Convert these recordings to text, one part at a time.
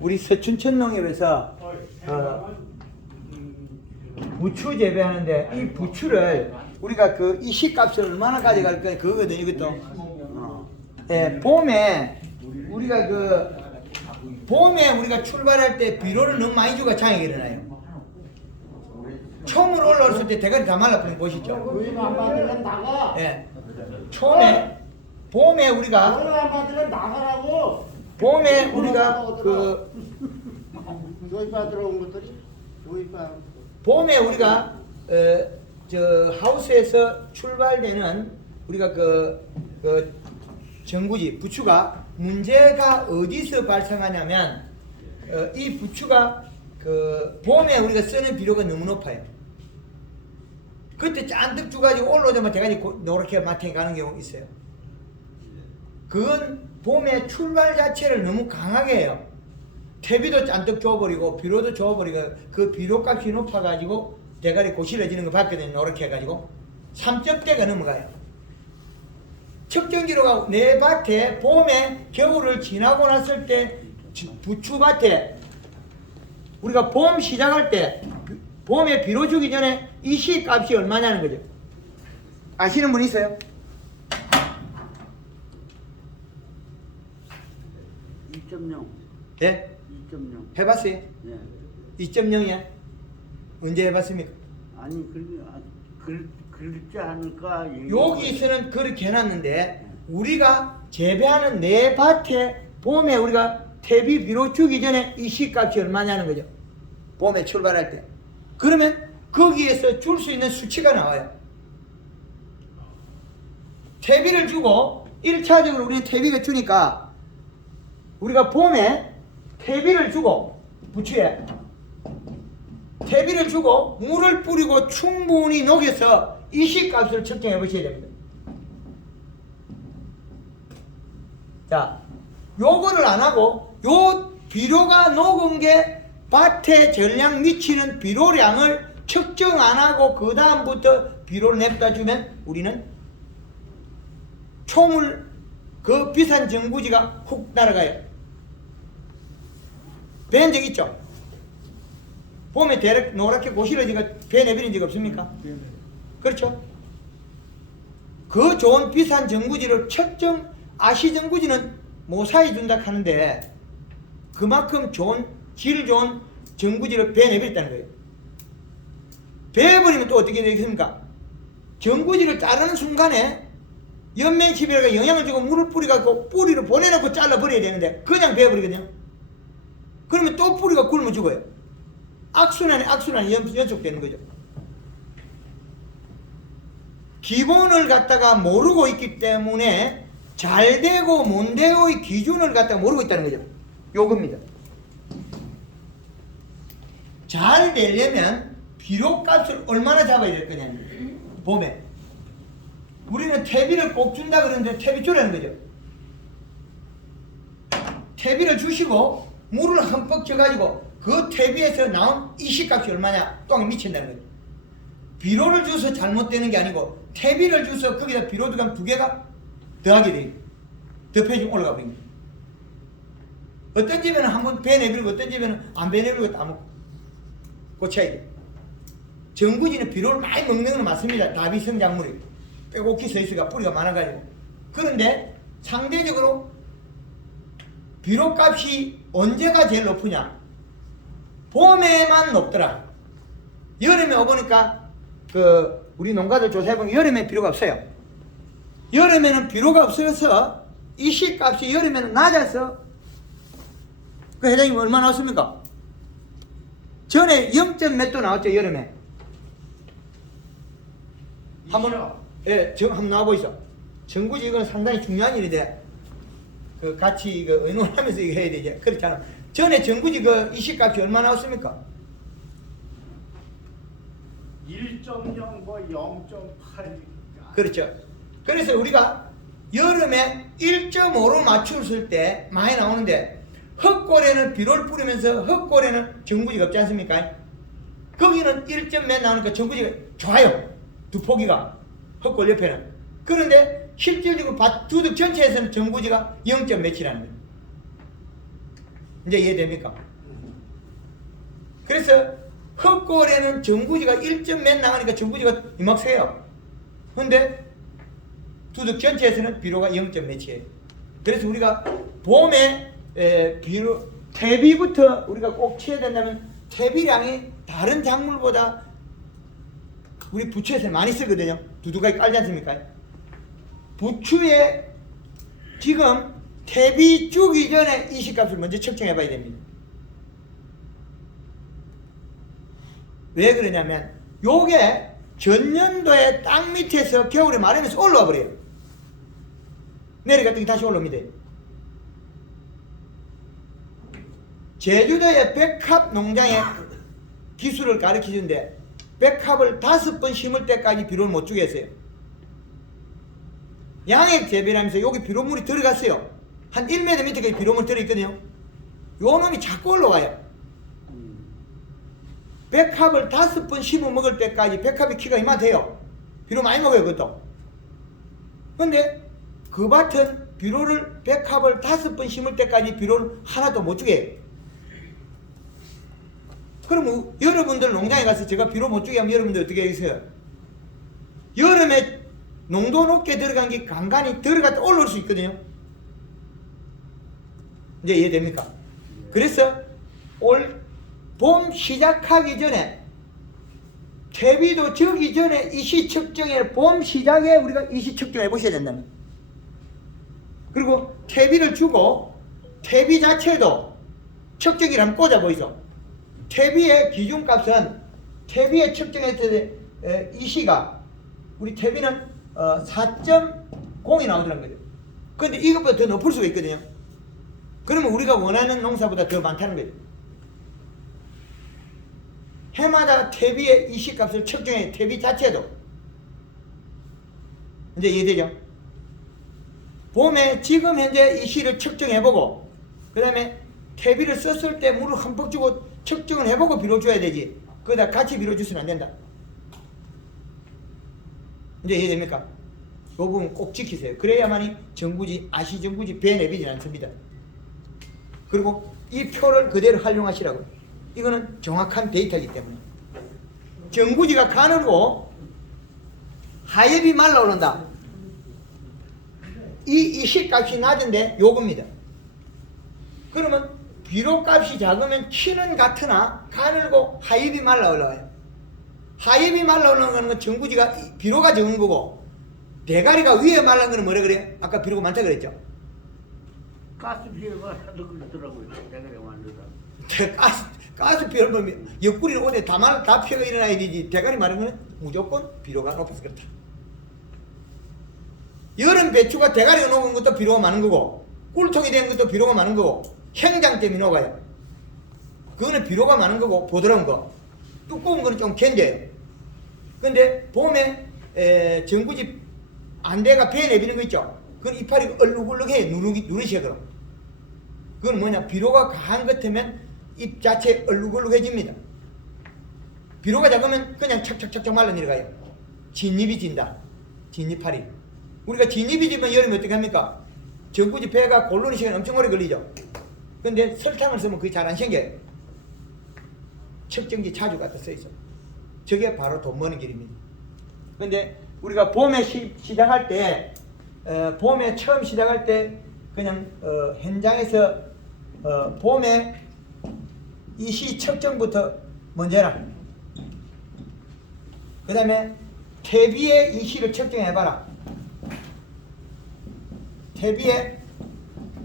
우리 서춘천농협에서 부추 재배하는데 이 부추를 우리가 그 이식값을 얼마나 가져갈 거야 그거거든 이것도. 봄에 우리가 출발할 때 비료를 너무 많이 주가 장애가 일어나요. 처음으로 올라왔을 때 대가리 다 말라버린 거 보시죠. 예. 봄에 우리가 봄에 우리가 저 하우스에서 출발되는 우리가 그 전구지 부추가 문제가 어디서 발생하냐면 이 부추가 그 봄에 우리가 쓰는 비료가 너무 높아요. 그때 잔뜩 주가지고 올라오자마자 대가리 노랗게 마탱이 가는 경우 있어요. 그건 봄에 출발 자체를 너무 강하게 해요. 퇴비도 잔뜩 줘버리고 비료도 줘버리고 그 비료값이 높아가지고 대가리 고실해지는 거 봤거든요. 노랗게 해가지고 3.대가 넘어가요. 측정기로가 내 밭에 봄에 겨울을 지나고 났을 때 부추밭에 우리가 봄 시작할 때 봄에 비료 주기 전에 이 시값이 얼마냐는 거죠. 아시는 분 있어요? 2.0. 예? 2.0. 해봤어요? 네. 2.0이야? 언제 해봤습니까? 아니 그렇지 않을까? 여기서는 그렇게 해놨는데 우리가 재배하는 내 밭에 봄에 우리가 퇴비 비료 주기 전에 이 시값이 얼마냐는 거죠. 봄에 출발할 때. 그러면 거기에서 줄 수 있는 수치가 나와요. 퇴비를 주고 1차적으로 우리는 퇴비가 주니까 우리가 봄에 퇴비를 주고 부추에 퇴비를 주고 물을 뿌리고 충분히 녹여서 이 시값을 측정해 보셔야 됩니다. 자, 요거를 안 하고 요 비료가 녹은 게 밭에 전량 미치는 비료량을 측정 안 하고 그 다음부터 비료를 냅다 주면 우리는 총을 그 비싼 전구지가 훅 날아가요. 뵌 적 있죠? 봄에 대략 노랗게 고시러지가 배 내비린 적 없습니까? 그렇죠? 그 좋은 비싼 전구지를 아시 전구지는 모사해 준다 하는데 그만큼 질 좋은 전구지를 배 내버렸다는 거예요. 배해버리면 또 어떻게 되겠습니까? 전구지를 자르는 순간에 연면시비라가 영양을 주고 물을 뿌리갖고 뿌리를 보내놓고 잘라버려야 되는데 그냥 배해버리거든요. 그러면 또 뿌리가 굶어 죽어요. 악순환에 연속되는 거죠. 기본을 갖다가 모르고 있기 때문에 잘 되고 못 되고의 기준을 갖다가 모르고 있다는 거죠. 요겁니다. 잘 되려면 비료값을 얼마나 잡아야 될 거냐. 봄에 우리는 퇴비를 꼭 준다 그러는데 퇴비 주라는 거죠. 퇴비를 주시고 물을 흠뻑 줘가지고 그 퇴비에서 나온 이식값이 얼마냐 똥에 미친다는 거죠. 비료를 줘서 잘못되는 게 아니고 퇴비를 줘서 거기다 비료 두강 두 개가 더하게 돼요. 덮여지면 올라가 버립니다. 어떤 집에는 한번 배 내밀고 어떤 집에는 안 배 내밀고 따먹고 고쳐야 돼요. 전구지는 비료를 많이 먹는 건 맞습니다. 다비 성작물이 빼곡히 서 있으니까 뿌리가 많아가지고. 그런데 상대적으로 비료값이 언제가 제일 높으냐? 봄에만 높더라. 여름에 와보니까 우리 농가들 조사해보면 여름에 비료가 없어요. 여름에는 비료가 없어서 이식값이 여름에는 낮아서 그 회장님 얼마 나왔습니까? 전에 0. 몇 도 나왔죠 여름에. 한번 나와보시죠. 전구지 이건 상당히 중요한 일인데 같이 의논하면서 이거 해야 되죠. 그렇잖아. 전에 전구지 이식값이 얼마 나왔습니까? 1.0 뭐 0.8. 그렇죠. 그래서 우리가 여름에 1.5로 맞췄을 때 많이 나오는데 흙골에는 비료를 뿌리면서 흙골에는 전구지가 없지 않습니까? 거기는 1. 몇 나오니까 전구지가 좋아요. 두 포기가 흙골 옆에는. 그런데 실질적으로 밭 두둑 전체에서는 전구지가 0. 몇이라는 거예요. 이제 이해됩니까? 그래서 흙골에는 전구지가 1점 몇 나가니까 전구지가 이만세요. 근데 두둑 전체에서는 비료가 0점 몇이에요. 그래서 우리가 봄에 비료 퇴비부터 우리가 꼭 쳐야 된다면 퇴비량이 다른 작물보다 우리 부추에서 많이 쓰거든요. 두둑하게 깔지 않습니까? 부추에 지금 퇴비 주기 전에 이식값을 먼저 측정해 봐야 됩니다. 왜 그러냐면 요게 전년도에 땅 밑에서 겨울에 마르면서 올라와 버려요. 내려갔더니 다시 올라옵니다. 제주도의 백합 농장의 기술을 가르치는데 백합을 5번 심을 때까지 비료를 못 주게 했어요. 양액 재배라면서 여기 비료물이 들어갔어요. 한 1m 밑에까지 비료물이 들어있거든요. 요 놈이 자꾸 올라와요. 백합을 5번 심어 먹을 때까지 백합의 키가 이만 돼요. 비료 많이 먹어요, 그것도. 근데 그 밭은 비료를 백합을 5번 심을 때까지 비료를 하나도 못 주게 해요. 그럼 여러분들 농장에 가서 제가 비료 못 주게 하면 여러분들 어떻게 하겠어요? 여름에 농도 높게 들어간 게 간간히 들어갔다 올라올 수 있거든요. 이제 이해됩니까? 그래서 올 봄 시작하기 전에 퇴비도 저기 전에 이시 측정에 봄 시작에 우리가 이시 측정해 보셔야 된다는. 그리고 퇴비를 주고 퇴비 자체도 측정기를 한번 꽂아 보이소. 퇴비의 기준값은 퇴비에 측정했을 때 이시가 우리 퇴비는 4.0이 나오더란 거죠. 근데 이것보다 더 높을 수가 있거든요. 그러면 우리가 원하는 농사보다 더 많다는 거죠. 해마다 퇴비의 이시값을 측정해. 퇴비 자체도 이제 이해되죠? 봄에 지금 현재 이시를 측정해보고 그 다음에 퇴비를 썼을 때 물을 흠뻑 주고 측정을 해보고 비료 줘야 되지. 거기다 같이 비료 주시면 안 된다. 이제 이해됩니까? 이 부분 꼭 지키세요. 그래야만이 전구지, 아시전구지 배 내비지 않습니다. 그리고 이 표를 그대로 활용하시라고. 이거는 정확한 데이터이기 때문에. 전구지가 가늘고 하엽이 말라오른다. 이 이식값이 낮은데 요겁니다. 그러면 비료값이 작으면 키는 같으나 가늘고 하엽이 말라 올라와요. 하엽이 말라 올라오는 건 전구지가 비료가 적은 거고 대가리가 위에 말란 거는 뭐라 그래요? 아까 비료가 많다 그랬죠? 가스비가 하도 그러더라고요. 내가 만들다. 가스 비료는 옆구리는 오래 다 펴가 일어나야 되지. 대가리 마른 거는 무조건 비료가 높아서 그렇다. 여름 배추가 대가리가 녹은 것도 비료가 많은 거고 꿀통이 된 것도 비료가 많은 거고 행장 때문에 녹아요. 그거는 비료가 많은 거고 부드러운 거. 두꺼운 거는 좀 견뎌요. 근데 봄에 전구지 안대가 배 내비는 거 있죠? 그건 이파리 얼룩얼룩해. 누르시야 그럼. 그건 뭐냐? 비료가 강한 것 같으면 잎 자체 얼룩얼룩해집니다. 비료가 작으면 그냥 착착착착 말라 내려가요. 진잎이 진다. 진잎파리. 우리가 진잎이 지면 여름에 어떻게 합니까? 전구지 배가 고르는 시간이 엄청 오래 걸리죠. 근데 설탕을 쓰면 그게 잘 안 생겨요. 측정기 자주 갖다 써있어. 저게 바로 돈 버는 길입니다. 근데 우리가 봄에 시작할 때 봄에 처음 시작할 때 그냥 현장에서 봄에 이시 측정부터 먼저 해라. 그 다음에 퇴비의 이시를 측정해봐라. 퇴비의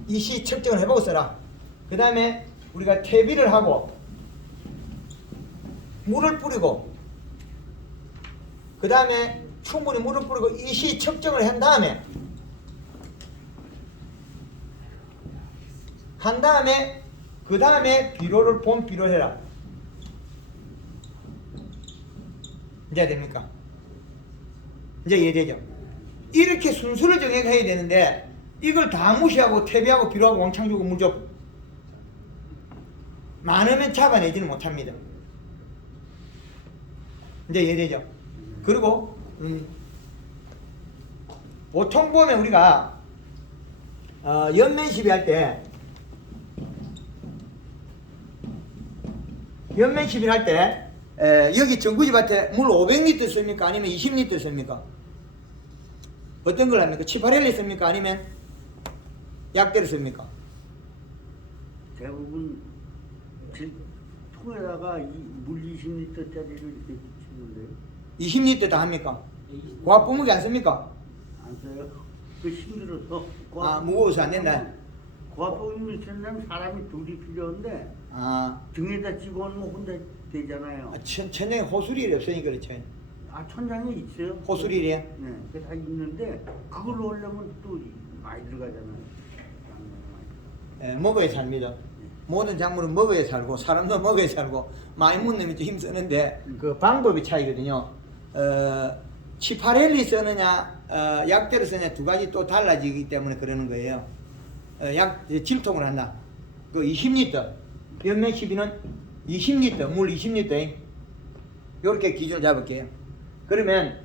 이시 측정을 해보고 써라. 그 다음에 우리가 퇴비를 하고 물을 뿌리고 그 다음에 충분히 물을 뿌리고 이시 측정을 한 다음에 그 다음에 비료를 봄 비료를 해라. 이제 됩니까? 이제 이해되죠? 이렇게 순서를 정해야 되는데 이걸 다 무시하고 퇴비하고 비료하고 왕창 주고 물 줘. 많으면 잡아내지는 못합니다. 이제 이해되죠? 그리고 보통 보면 우리가 연면 시비할 때 연면 10일 할 때 여기 전구지밭에 물 500리터 씁니까? 아니면 20리터 씁니까? 어떤 걸 합니까? 치파렐리 씁니까? 아니면 약대를 씁니까? 대부분 통에다가 물 20리터짜리를 이렇게 붙이는데 20리터 다 합니까? 고압 분무기 안 씁니까? 안 써요. 그 힘들어서. 아, 무거워서 안 된다. 고압봉이 쓰는 사람이 둘이 필요한데 아, 등에다 집어넣으면 혼자 되잖아요. 천장에 호수릴이 없으니까 그렇죠. 아 천장에 있어요. 호수릴이요? 네, 그게 다 있는데 그걸로 하려면 또 많이 들어가잖아요. 먹어야 삽니다. 모든 작물은 먹어야 살고 사람도 먹어야 살고 많이 먹는 놈이 좀 힘쓰는데 그 방법이 차이거든요. 치파렐리 쓰느냐 약대를 쓰느냐 두 가지 또 달라지기 때문에 그러는 거예요. 질통을 한다. 그 20리터 연면 12는 20리터 물 20리터 이렇게 기준을 잡을게요. 그러면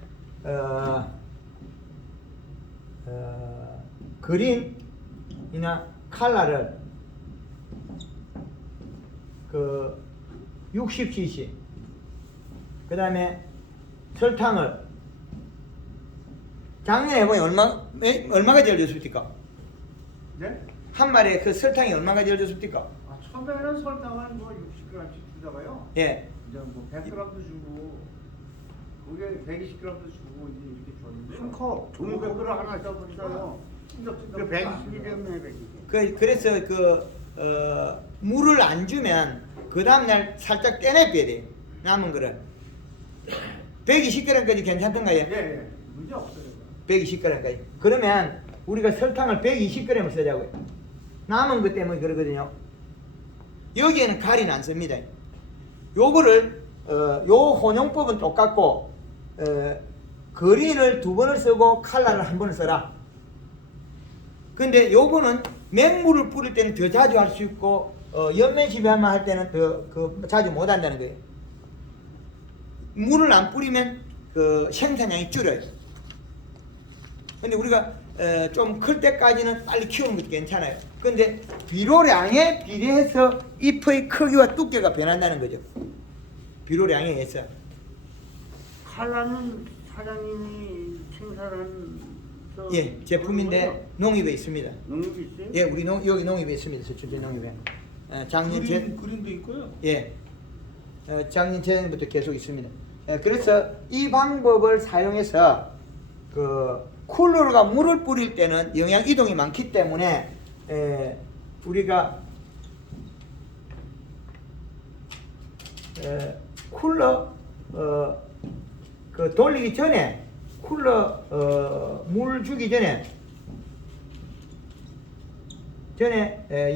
그린이나 칼라를 그 60cc 그 다음에 설탕을 작년에 해보니 얼마가 제일 좋습니까? 네? 한 마리에 그 설탕이 얼마가 제일 좋습니까? 아, 처음에는 설탕을 뭐 60g씩 주다가요. 예. 이제 뭐 100g도 주고, 그게 120g도 주고 이제 이렇게 줬는데. 큰 컵, 종이컵으로 하나 써요. 그 120이면 그래서 물을 안 주면 그 다음날 살짝 떼내빼야 돼. 남은 거를 120g까지 괜찮던가요? 예, 예. 문제 없어요. 120g까지. 그러면 우리가 설탕을 120g을 쓰자고요. 남은 것 때문에 그러거든요. 여기에는 가리는 안 씁니다. 요거를 요 혼용법은 똑같고 그린을 2번을 쓰고 칼라를 1번을 써라. 근데 요거는 맹물을 뿌릴 때는 더 자주 할 수 있고 연면 시비만 할 때는 더 자주 못 한다는 거예요. 물을 안 뿌리면 그 생산량이 줄어요. 근데 우리가 좀 클 때까지는 빨리 키우는 것도 괜찮아요. 근데 비료량에 비례해서 잎의 크기와 두께가 변한다는 거죠. 비료량에 의해서. 칼라는 사장님이 생산한 예, 제품인데 농협에 있습니다. 농협이 있어요? 예, 우리 여기 농협에 있습니다. 서초제 농협에. 작년 그림도 있고요. 예, 작년 재작년부터 계속 있습니다. 그래서 이 방법을 사용해서 그 쿨러가 물을 뿌릴 때는 영양 이동이 많기 때문에 우리가 쿨러 그 돌리기 전에 쿨러 물 주기 전에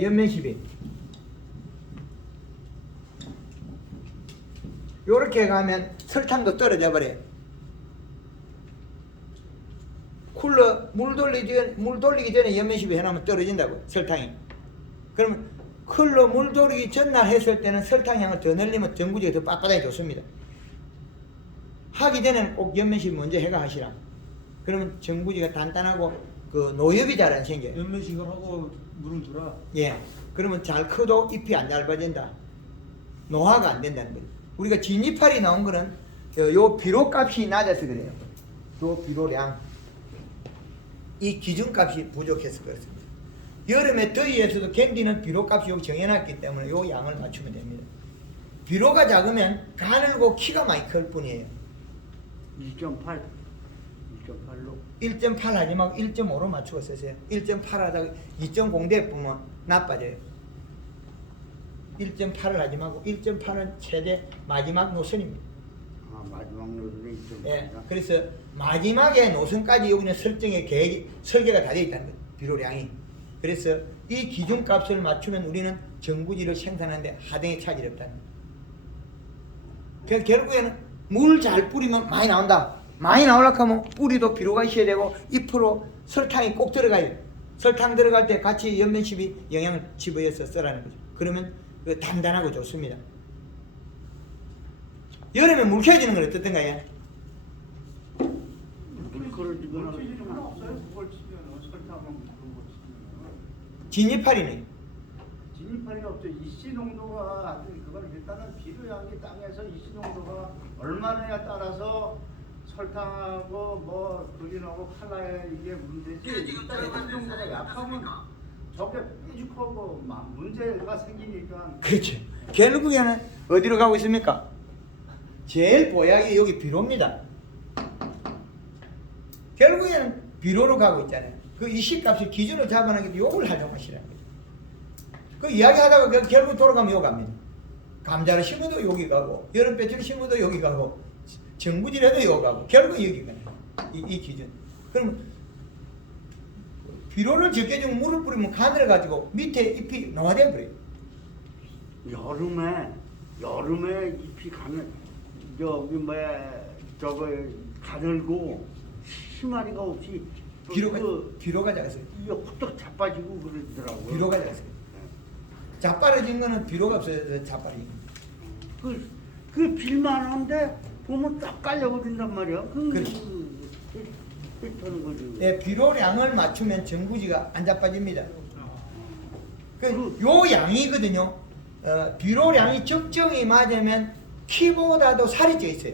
연면 시비 요렇게 가면 설탕도 떨어져 버려요. 쿨러 물 돌리기 전에 연면 시비 해놓으면 떨어진다고 설탕이. 그러면 쿨러 물 돌리기 전날 했을 때는 설탕량을 더 늘리면 전구지가 더 빳빳하게 좋습니다. 하기 전에는 꼭 연면 시비 먼저 해가 하시라. 그러면 전구지가 단단하고 그 노엽이 잘 안 생겨요. 연면식을 하고 물을 두라. 예. 그러면 잘 커도 잎이 안 얇아진다. 노화가 안 된다는 거예요. 우리가 진이파리 나온 거는 요 비료값이 낮아서 그래요. 요 비료량. 이 기준값이 부족해서 그렇습니다. 여름에 더위에서도 견디는 비료값이 여기 정해놨기 때문에 요 양을 맞추면 됩니다. 비료가 작으면 가늘고 키가 많이 클 뿐이에요. 2.8로 1.8 하지 말고 1.5로 맞추고 쓰세요. 1.8 하다가 2.0 대보면 나빠져요. 1.8을 하지 말고 1.8은 최대 마지막 노선입니다. 아 마지막 노선에 2.8. 예, 그래서 마지막에 노선까지 여기는 설계가 다 되어 있다는 거예요. 비료량이. 그래서 이 기준값을 맞추면 우리는 전구지를 생산하는데 하등의 차질이 없다는 거예요. 결국에는 물 잘 뿌리면 많이 나온다. 많이 나오려고 하면 뿌리도 비료가 있어야 되고 잎으로 설탕이 꼭 들어가요. 설탕 들어갈 때 같이 연면십이 영양을 집어여서 쓰라는 거죠. 그러면 단단하고 좋습니다. 여름에 물 켜지는 건 어떻던가요? 물그릇 집어넣으면 물질은 없어요. 그걸 치면 설탕은 그런 거 치면. 진이파리는? 진이 휘파리가 없죠. 이씨 농도가 그걸 일단은 비료양이 땅에서 이씨 농도가 얼마냐에 따라서 설탕하고 뭐 그린하고 칼라에 이게 문제지. 일단 이씨 농도가 약하면 저게 뾰족하고 막 문제가 생기니까. 그렇죠. 결국에는 어디로 가고 있습니까? 제일 보약이 여기 비료입니다. 결국에는 비료로 가고 있잖아요. 그 이식값을 기준으로 잡아내기 위해 요걸 활용하시라는 거죠. 그 이야기하다가 결국 돌아가면 요 갑니다. 감자를 심어도 여기 가고 여름 배추를 심어도 여기 가고 정부지라도 요 가고 결국 여기 가요. 이 기준. 그럼 비료를 적게 주면 물을 뿌리면 가늘어 가지고 밑에 잎이 노화돼 버려요. 여름에 잎이 가면 저기 뭐야 저거 가늘고 심하리가 없이 비료가 작아서 이게 후딱 자빠지고 그러더라고요. 비료가 작아서 자빠져진 거는 비료가 없어서 자빠진 거예요. 그 빌만 한데 보면 딱 깔려버린단 말이야. 그렇지. 그렇다는 거지. 예, 비료량을 맞추면 정부지가 안 자빠집니다. 요 양이거든요. 비료량이 적정히 맞으면 키보다도 살이 쪄 있어요.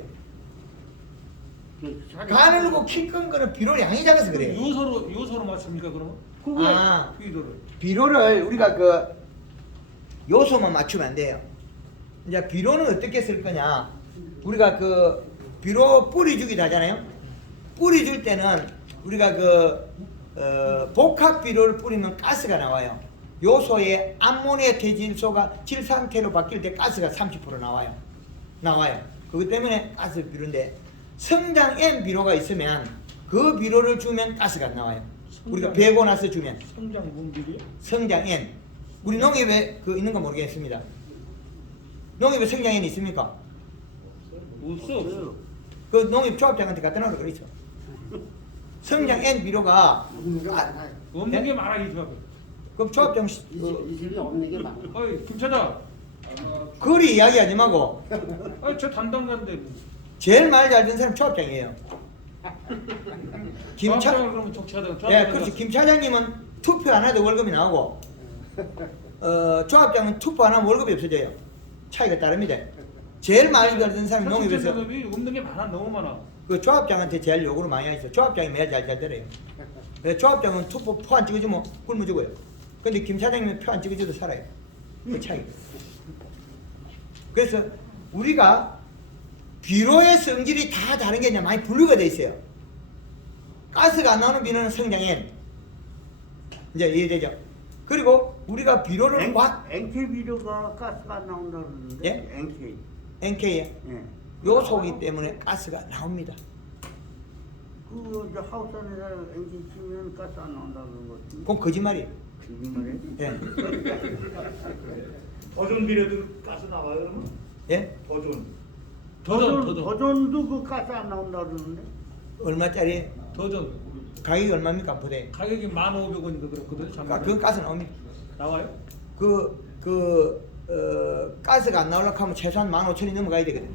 가늘고 키 큰 거는 비료량이 작아서 그래요. 요소로 맞춥니까 그러면? 아, 비료를. 비료를 우리가 그 요소만 맞추면 안 돼요. 이제 비료는 어떻게 쓸 거냐? 우리가 그 비료 뿌리 주기도 하잖아요. 뿌리 줄 때는 우리가 복합 비료를 뿌리면 가스가 나와요. 요소의 암모니아 대질소가 질 상태로 바뀔 때 가스가 30% 나와요. 그것 때문에 가스 비료인데 성장 N 비료가 있으면 그 비료를 주면 가스가 안 나와요. 우리가 배고 나서 주면 성장 분비료? 성장 N. 우리 농협에 그 있는 거 모르겠습니다. 농협에 성장 N 있습니까? 없어. 그 농협 조합장한테 갖다 놔도 그렇죠. 성장 N 비료가 없는 게 많아 이 조합에. 그럼 조합장 이 집이 없는 게 많아. 어이 김 차장. 거리 이야기하지 말고 저 담당자인데. 제일 말 잘 듣는 사람 조합장이에요. 김차 그러면 적차장. 예, 그렇지. 김 차장님은 투표 안 해도 월급이 나오고 조합장은 투표 안 하면 월급이 없어져요. 차이가 다릅니다. 제일 많이 듣는 사람이 농협에서 없는 게 많아 너무 많아. 그 조합장한테 제일 요구를 많이 하죠. 조합장이 매일 잘 들어요. 조합장은 투표 표 안 찍어주면 굶어 죽어요. 근데 김 차장님은 표 안 찍어줘도 살아요. 그 차이. 그래서 우리가 비료의 성질이 다 다른 게 이제 많이 분류가 돼 있어요. 가스가 안 나오는 비료는 성장 N. 이제 이해되죠? 그리고 우리가 비료를 NK 비료가 가스가 안 나온다 그러는데. 예? NK. NK에 예. 요소이기 때문에 가스가 나옵니다. 그 이제 하우스 안에다 NK 치면 가스 안 나온다 그런 거. 그건 거짓말이에요. 거짓말이야? 예. 버전 비료도 가스 나와요 그러면? 예? 버전. 버전도 그 가스 안 나온다 그러는데. 얼마짜리? 더전 가격이 얼마입니까? 부대. 가격이 1,500원인가 그렇거든요. 그건 가스 나옵니다. 나와요? 가스가 안 나오려고 하면 최소한 15,000이 넘어가야 되거든.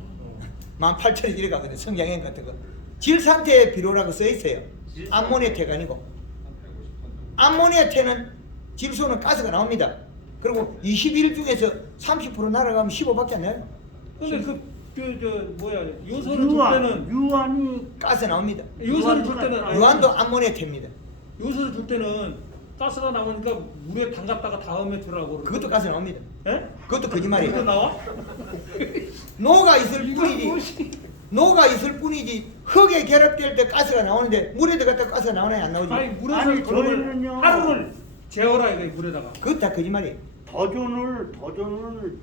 18,000이 이래 가거든. 성장액 같은 거. 질 상태의 비료라고 써 있어요. 암모니아태가 아니고. 암모니아태는 질소는 가스가 나옵니다. 그리고 21 중에서 30% 날아가면 15밖에 안 나요. 근데 요소를 줄 때는 유한이 가스 나옵니다. 요소를 줄 때는 유한도 암모니아태입니다. 요소를 줄 때는 가스가 나오니까 물에 담갔다가 다음에 들어가고. 그것도 가스 나옵니다. 예? 그것도 그거 거짓말이에요. 나와? 노가 있을 뿐이지 흙에 결합될 때 가스가 나오는데 물에 들어갔다 가스가 나오나요? 안 나오지? 아니 물에서 아니, 그러면 저희는요. 하루를 재워라 이거 물에다가. 그것도 다 거짓말이에요. 더존을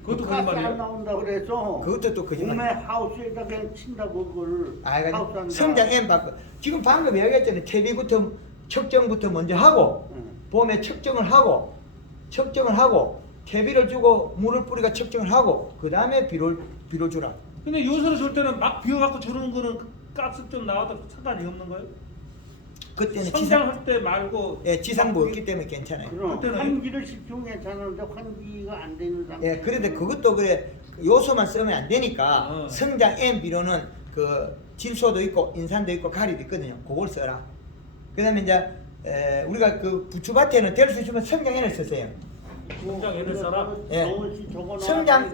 그것도 가스 거짓말이에요? 안 나온다 그래서 그것도 또 거짓말. 봄에 하우스에다 그냥 친다고 그걸 하우스 안에다. 성장 M 받고 지금 방금 이야기했잖아요. 퇴비부터 척정부터 먼저 하고 봄에 척정을 하고 퇴비를 주고 물을 뿌리가 척정을 하고 그 다음에 비료 주라. 근데 요소를 줄 때는 막 비워갖고 주는 거는 가스 좀 나와도 상관이 없는 거예요? 그때는 성장할 때 말고. 지상부 없기 때문에 괜찮아요. 그럼 그때는 환기를 시키면 괜찮은데 환기가 안 되는 상태. 예, 그런데 그것도 그래 요소만 쓰면 안 되니까 성장 M 비료는 그 질소도 있고 인산도 있고 가리도 있거든요. 그걸 써라. 그다음에 이제 우리가 그 부추밭에는 될 수 있으면 성장 N을 쓰세요. 성장 N을 써라. 예. 너무 저거 성장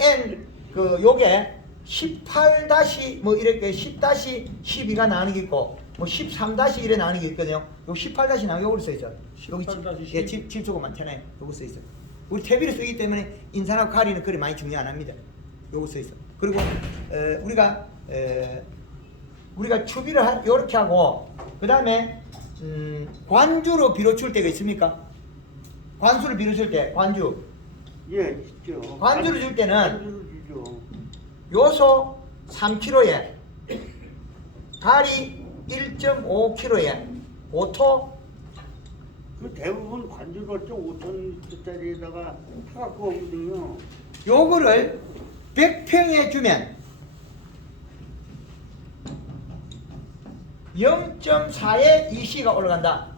N 그 요게 18 뭐 이렇게 10-12가 나오는 게 있고 뭐 13-1에 나오는 게 있거든요. 요 18 나오는 게 요걸 써 있죠. 여기 18-10. 예, 질조가 많잖아요. 요거 써 있어. 우리 태비를 쓰기 때문에 인산하고 가리는 그리 많이 중요 안 합니다. 요거 써 있어. 그리고 우리가 추비를 요렇게 하고 그다음에 관주로 비료 줄 때가 있습니까? 관수를 비료 줄 때 관주. 예, 있죠. 관주를 줄 때는 관주를 주죠. 요소 3kg에 가리 1.5kg에 오토 그 대부분 관주를 5,000리터짜리에다가 타갖고 오거든요. 요거를 100평에 주면 0.4에 이시가 올라간다.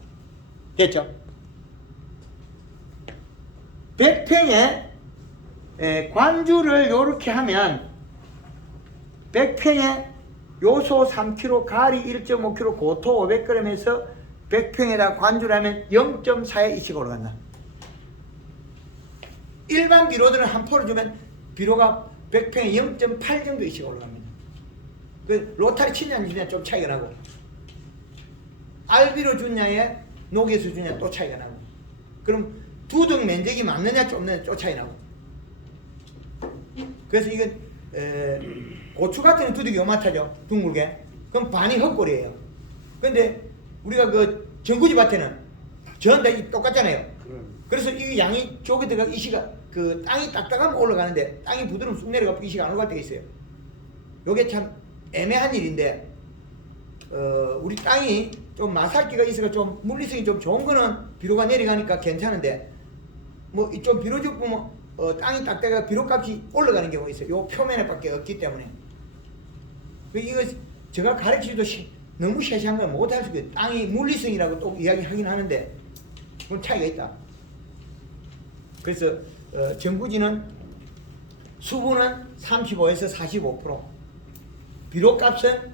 됐죠? 100평에 관주를 요렇게 하면 100평에 요소 3kg, 가리 1.5kg, 고토 500g에서 100평에다 관주를 하면 0.4에 이시가 올라간다. 일반 비료들은 한 포를 주면 비료가 100평에 0.8 정도 이시가 올라갑니다. 그 로타리 치냐 안 치냐 좀 차이가 나고 알비로 주냐에 녹에서 주냐 또 차이가 나고 그럼 두둑 면적이 많느냐 좁느냐 또 차이 나고 그래서 이건 고추 같은 두둑이 요만하죠 둥글게 그럼 반이 헛골이에요. 근데 우리가 그 전구지 밭에는 전 다 똑같잖아요. 그래서 이 양이 쪽에 들어가 이시가 그 땅이 딱딱하면 올라가는데 땅이 부드러우면 쑥 내려가고 이시가 안 올라갈 때가 있어요. 요게 참 애매한 일인데 우리 땅이 좀 마살기가 있어서 좀 물리성이 좀 좋은 거는 비료가 내려가니까 괜찮은데 뭐 좀 비료적 보면 땅이 딱딱해가 비료값이 올라가는 경우가 있어요. 요 표면에밖에 없기 때문에 이거 제가 가르치기도 너무 세세한 건 못할 수 있어요. 땅이 물리성이라고 또 이야기하긴 하는데 그건 차이가 있다. 그래서 전구지는 수분은 35에서 45%, 비료값은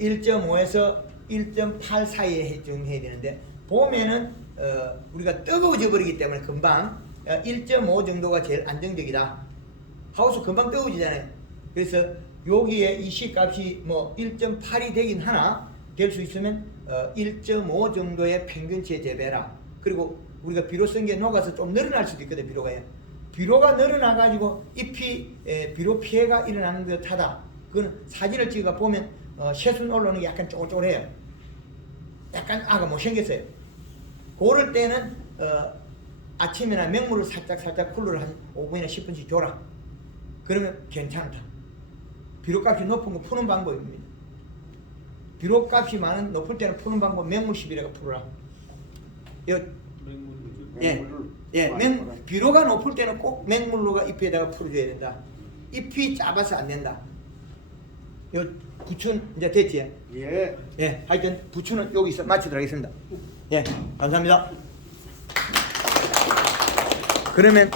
1.5에서 1.8 사이에 해정해야 되는데 봄에는 우리가 뜨거워져 버리기 때문에 금방 1.5 정도가 제일 안정적이다. 하우스 금방 뜨거워지잖아요. 그래서 여기에 이 시값이 뭐 1.8이 되긴 하나 될 수 있으면 1.5 정도의 평균치의 재배라. 그리고 우리가 비료 쓴 게 녹아서 좀 늘어날 수도 있거든. 비료가 늘어나 가지고 잎이 비료 피해가 일어나는 듯하다. 그건 사진을 찍어 보면 새순 올라오는 게 약간 쪼글쪼글해요. 약간 아가 못생겼어요. 그럴 때는 아침이나 맹물을 살짝 쿨러를 한 5분이나 10분씩 줘라. 그러면 괜찮다. 비료값이 높은 거 푸는 방법입니다. 비료값이 높을 때는 푸는 방법 맹물 10이라고 풀어라. 비료가 높을 때는 꼭 맹물로가 잎에다가 풀어줘야 된다. 잎이 짧아서 안 된다. 요 부추는 이제 됐지? 예. 예, 하여튼 부추는 여기서 마치도록 하겠습니다. 예, 감사합니다. 그러면